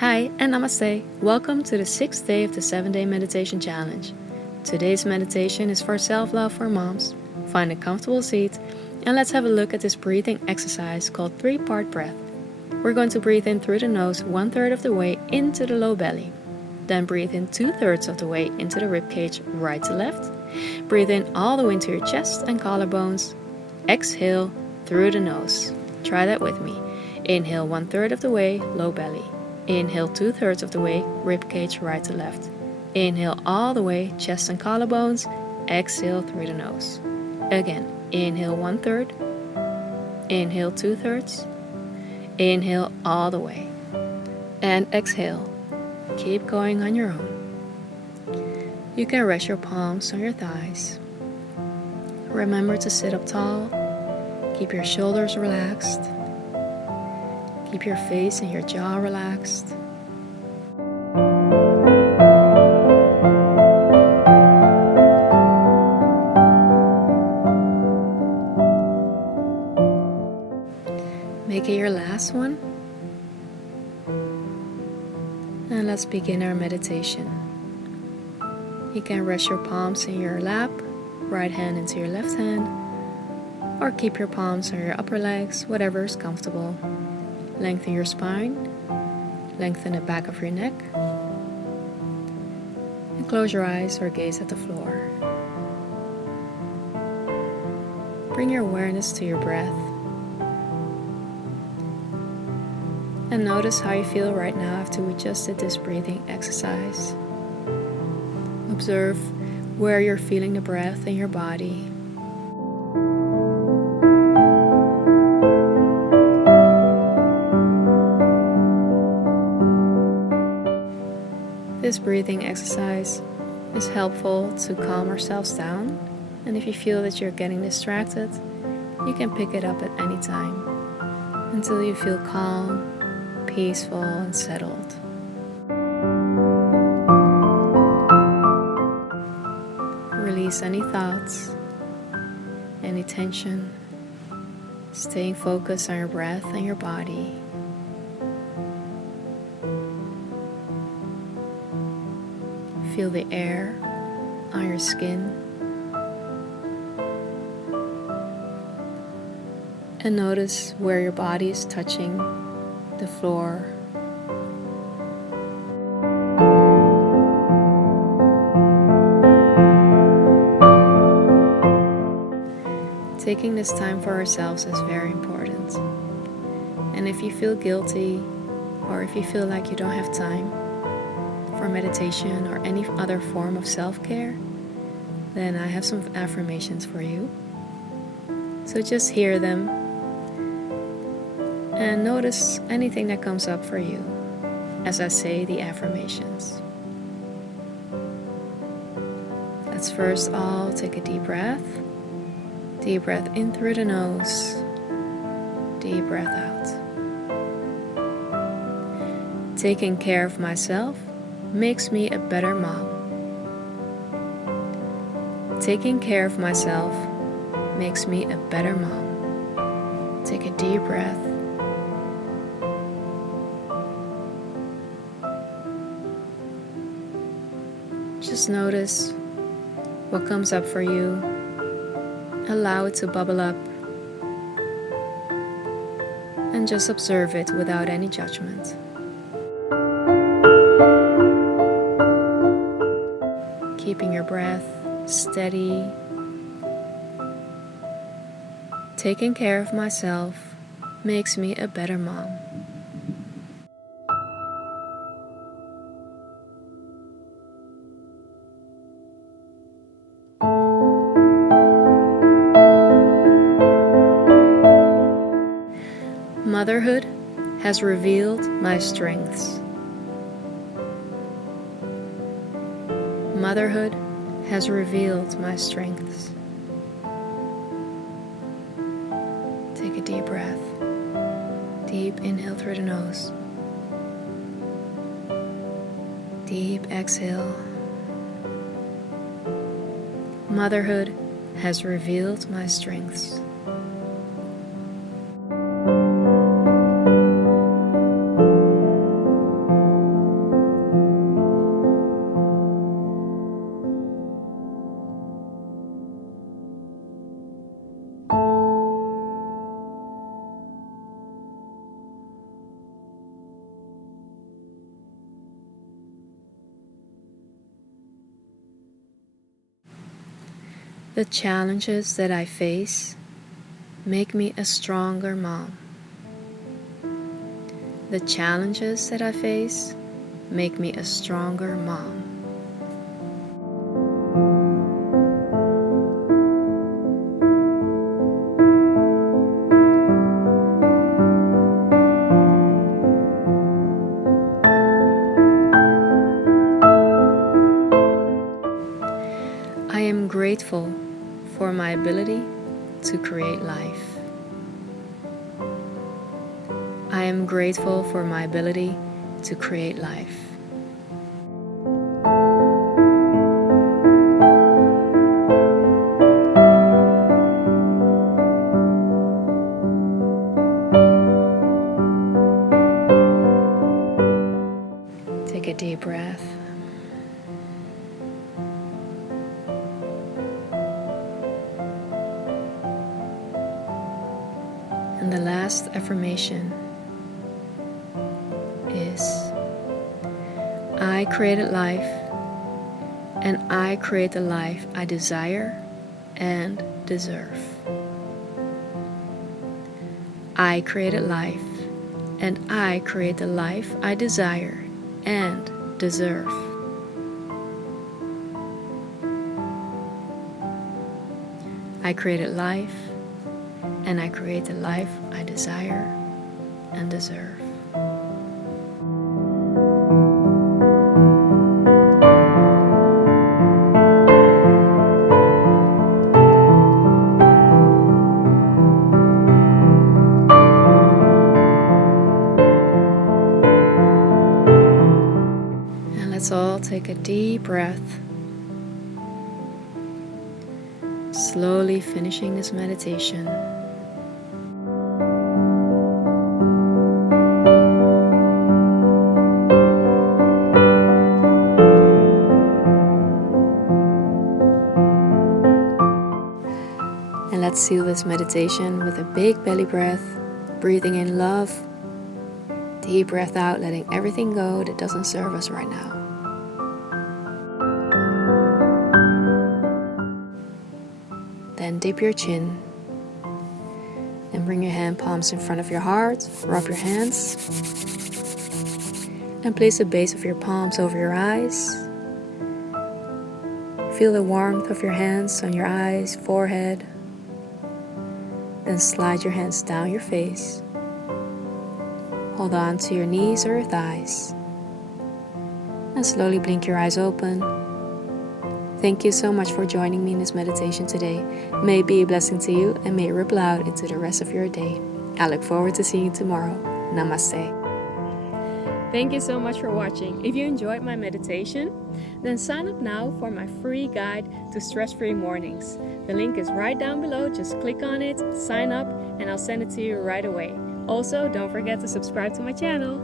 Hi and namaste. Welcome to the 6th day of the 7-day meditation challenge. Today's meditation is for self-love for moms. Find a comfortable seat and let's have a look at this breathing exercise called 3-part breath. We're going to breathe in through the nose 1/3 of the way into the low belly. Then breathe in 2/3 of the way into the ribcage right to left. Breathe in all the way into your chest and collarbones. Exhale through the nose. Try that with me. Inhale 1/3 of the way, low belly. Inhale 2/3 of the way, ribcage right to left. Inhale all the way, chest and collarbones. Exhale through the nose. Again, inhale 1/3. Inhale 2/3. Inhale all the way. And exhale. Keep going on your own. You can rest your palms on your thighs. Remember to sit up tall. Keep your shoulders relaxed. Keep your face and your jaw relaxed. Make it your last one. And let's begin our meditation. You can rest your palms in your lap, right hand into your left hand, or keep your palms on your upper legs, whatever is comfortable. Lengthen your spine, lengthen the back of your neck, and close your eyes or gaze at the floor. Bring your awareness to your breath. And notice how you feel right now after we just did this breathing exercise. Observe where you're feeling the breath in your body. This breathing exercise is helpful to calm ourselves down, and if you feel that you're getting distracted, you can pick it up at any time until you feel calm, peaceful, and settled. Release any thoughts, any tension, staying focused on your breath and your body. Feel the air on your skin. And notice where your body is touching the floor. Taking this time for ourselves is very important. And if you feel guilty, or if you feel like you don't have time for meditation or any other form of self-care, then I have some affirmations for you. So just hear them and notice anything that comes up for you as I say the affirmations. Let's first all take a deep breath. Deep breath in through the nose. Deep breath out. Taking care of myself makes me a better mom. Taking care of myself makes me a better mom. Take a deep breath. Just notice what comes up for you. Allow it to bubble up. And just observe it without any judgment. Keeping your breath steady. Taking care of myself makes me a better mom. Motherhood has revealed my strengths. Motherhood has revealed my strengths. Take a deep breath. Deep inhale through the nose. Deep exhale. Motherhood has revealed my strengths. The challenges that I face make me a stronger mom. The challenges that I face make me a stronger mom. I am grateful for my ability to create life. I am grateful for my ability to create life. Take a deep breath. And the last affirmation is, I created life, and I create the life I desire and deserve. I created life, and I create the life I desire and deserve. I created life, and I create the life I desire and deserve. And let's all take a deep breath, slowly finishing this meditation. And let's seal this meditation with a big belly breath, breathing in love, deep breath out, letting everything go that doesn't serve us right now. Then dip your chin and bring your hand palms in front of your heart, rub your hands, and place the base of your palms over your eyes. Feel the warmth of your hands on your eyes, forehead. Then slide your hands down your face. Hold on to your knees or your thighs. And slowly blink your eyes open. Thank you so much for joining me in this meditation today. May it be a blessing to you and may it ripple out into the rest of your day. I look forward to seeing you tomorrow. Namaste. Thank you so much for watching. If you enjoyed my meditation, then sign up now for my free guide to stress-free mornings. The link is right down below. Just click on it, sign up, and I'll send it to you right away. Also, don't forget to subscribe to my channel.